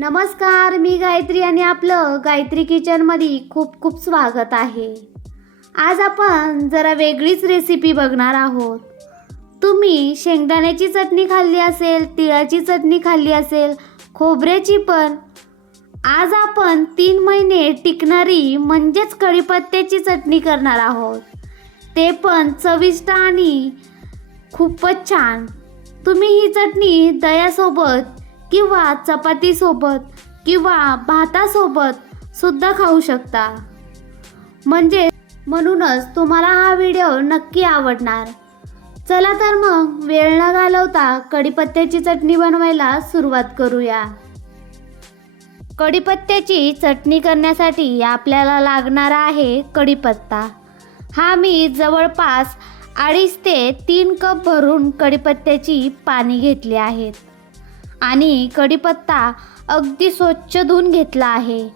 नमस्कार मी गायत्री आणि आपलं गायत्री किचनमध्ये खूप खूप स्वागत आहे. आज आपण जरा वेगळीच रेसिपी बघणार आहोत. तुम्ही शेंगदाण्याची चटणी खाल्ली असेल तिळाची चटणी खाल्ली असेल खोबऱ्याची पण. आज आपण तीन महिने टिकणारी म्हणजेच कढीपत्त्याची चटणी करणार आहोत. ते पण चविष्ट आणि खूपच छान. तुम्ही ही चटणी दह्यासोबत किंवा चपातीसोबत किंवा भातासोबत सुद्धा खाऊ शकता. म्हणजे म्हणूनच तुम्हाला हा व्हिडिओ नक्की आवडणार. चला तर मग वेळ न घालवता कढीपत्त्याची चटणी बनवायला सुरुवात करूया. कढीपत्त्याची चटणी करण्यासाठी आपल्याला लागणारा आहे कढीपत्ता. हा मी जवळपास अडीच ते तीन कप भरून कढीपत्त्याची पाणी घेतली आहेत. आणि कढीपत्ता अगदी स्वच्छ धुवून घेतला आहे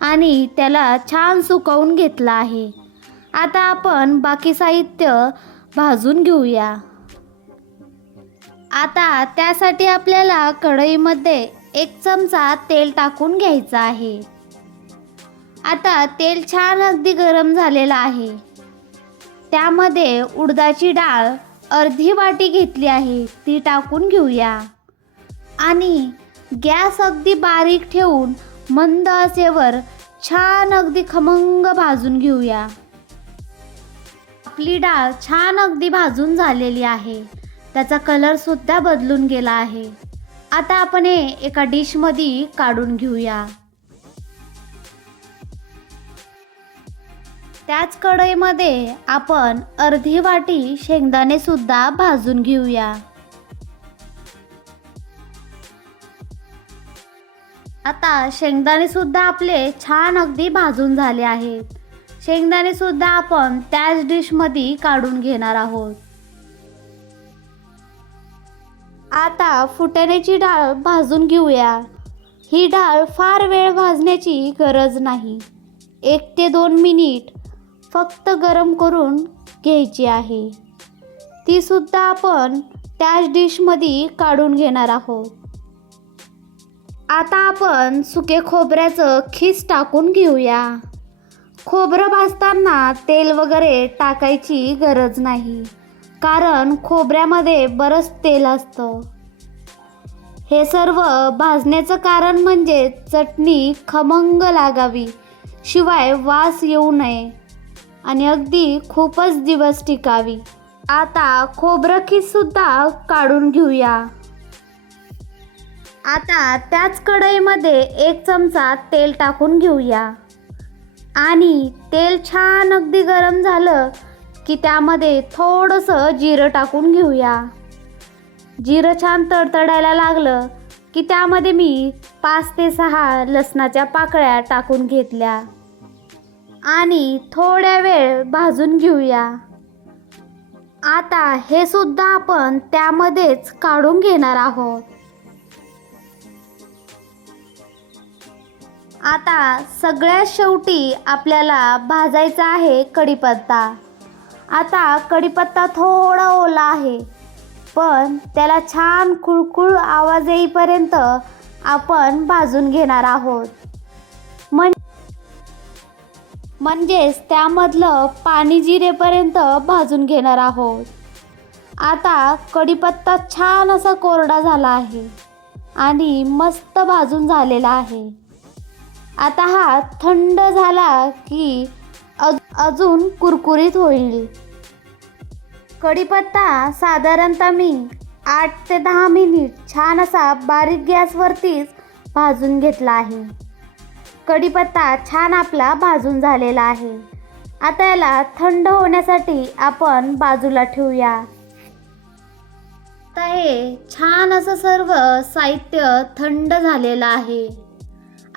आणि त्याला छान सुकवून घेतला आहे. आता आपण बाकी साहित्य भाजून घेऊया. आता त्यासाठी आपल्याला कढईमध्ये एक चमचा तेल टाकून घ्यायचं आहे. आता तेल छान अगदी गरम झालेलं आहे. त्यामध्ये उडदाची डाळ अर्धी वाटी घेतली आहे ती टाकून घेऊया. आणि गॅस अगदी बारीक ठेवून मंद असेवर छान अगदी खमंग भाजून घेऊया. आपली डाळ छान अगदी भाजून झालेली आहे. त्याचा कलर सुद्धा बदलून गेला आहे. आता आपण हे एका डिशमध्ये काढून घेऊया. त्याच कढईमध्ये आपण अर्धी वाटी शेंगदाणे सुद्धा भाजून घेऊया. आता शेंगदाणे सुद्धा आपले छान अगदी भाजून झाले आहेत. शेंगदाणे सुद्धा आपण त्याच डिशमध्ये काढून घेणार आहोत. आता फुटाण्याची डाळ भाजून घेऊया. ही डाळ फार वेळ भाजण्याची गरज नाही. एक ते दोन मिनिट फक्त गरम करून घ्यायची आहे. ती सुद्धा आपण त्याच डिशमध्ये काढून घेणार आहोत. आता आपण सुके खोबऱ्याचं खीस टाकून घेऊया. खोबरं भाजताना तेल वगैरे टाकायची गरज नाही कारण खोबऱ्यामध्ये बरंच तेल असतं. हे सर्व भाजण्याचं कारण म्हणजे चटणी खमंग लागावी शिवाय वास येऊ नये आणि अगदी खूपच दिवस टिकावी. आता खोबरं खीससुद्धा काढून घेऊया. आता त्याच कढईमध्ये एक चमचा तेल टाकून घेऊया. आणि तेल छान अगदी गरम झालं की त्यामध्ये थोडंसं जिरं टाकून घेऊया. जिरं छान तडतडायला लागलं की त्यामध्ये मी पाच ते सहा लसणाच्या पाकळ्या टाकून घेतल्या. आणि थोड्या वेळ भाजून घेऊया. आता हे सुद्धा आपण त्यामध्येच काढून घेणार आहोत. आता सगळ्यात शेवटी आपल्याला भाजायचा आहे कढीपत्ता. आता कढीपत्ता थोडा ओला आहे पण त्याला छान कुळकुळ आवाज येईपर्यंत आपण भाजून घेणार आहोत. म्हण म्हणजेच त्यामधलं पाणी जिरेपर्यंत भाजून घेणार आहोत. आता कढीपत्ता छान असा कोरडा झाला आहे आणि मस्त भाजून झालेला आहे. आता हा थंड झाला की अज अजून कुरकुरीत होईल. कढीपत्ता साधारणतः मी आठ ते दहा मिनिट छान असा बारीक गॅसवरतीच भाजून घेतला आहे. कढीपत्ता छान आपला भाजून झालेला आहे. आता याला थंड होण्यासाठी आपण बाजूला ठेवूया. आता हे छान असं सर्व साहित्य थंड झालेलं आहे.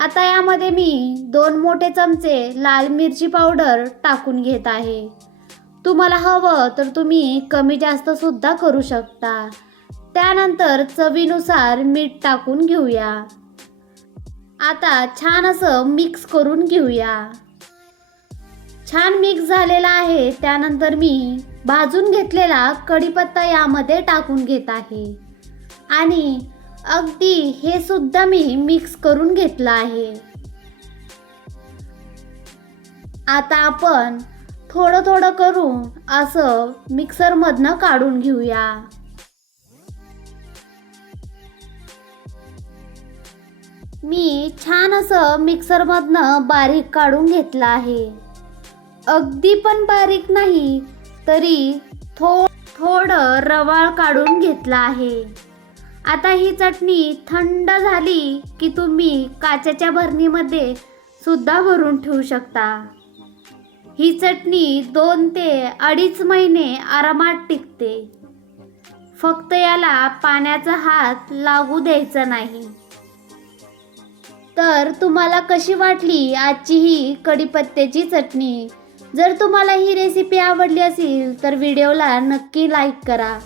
आता यामध्ये मी दोन मोठे चमचे लाल मिरची पावडर टाकून घेत आहे. तुम्हाला हवं तर तुम्ही कमी जास्त सुद्धा करू शकता. त्यानंतर चवीनुसार मीठ टाकून घेऊया. आता छान असं मिक्स करून घेऊया. छान मिक्स झालेला आहे त्यानंतर मी भाजून घेतलेला कढीपत्ता यामध्ये टाकून घेत आहे. आणि अगदी हे सुद्धा मी मिक्स करून घेतलं आहे. आता आपण थोडं थोडं करून असं मिक्सरमधनं काढून घेऊया. मी छान असं मिक्सरमधनं बारीक काढून घेतलं आहे. अगदी पण बारीक नाही तरी थो थोडं रवाळ काढून घेतलं आहे. आता ही चटणी थंड झाली की तुम्ही काचेच्या भरणीमध्ये सुद्धा भरून ठेवू शकता. ही चटणी दोन ते अडीच महिने आरामात टिकते. फक्त याला पाण्याचा हात लागू द्यायचा नाही. तर तुम्हाला कशी वाटली आजची ही कढीपत्त्याची चटणी? जर तुम्हाला ही रेसिपी आवडली असेल तर व्हिडिओला नक्की लाईक करा.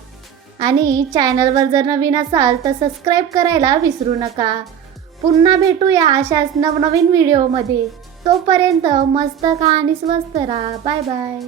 आणि चॅनलवर जर नवीन असाल तर सबस्क्राईब करायला विसरू नका. पुन्हा भेटूया अशाच नवनवीन व्हिडिओमध्ये तोपर्यंत मस्त खा आणि स्वस्त राहा. Bye bye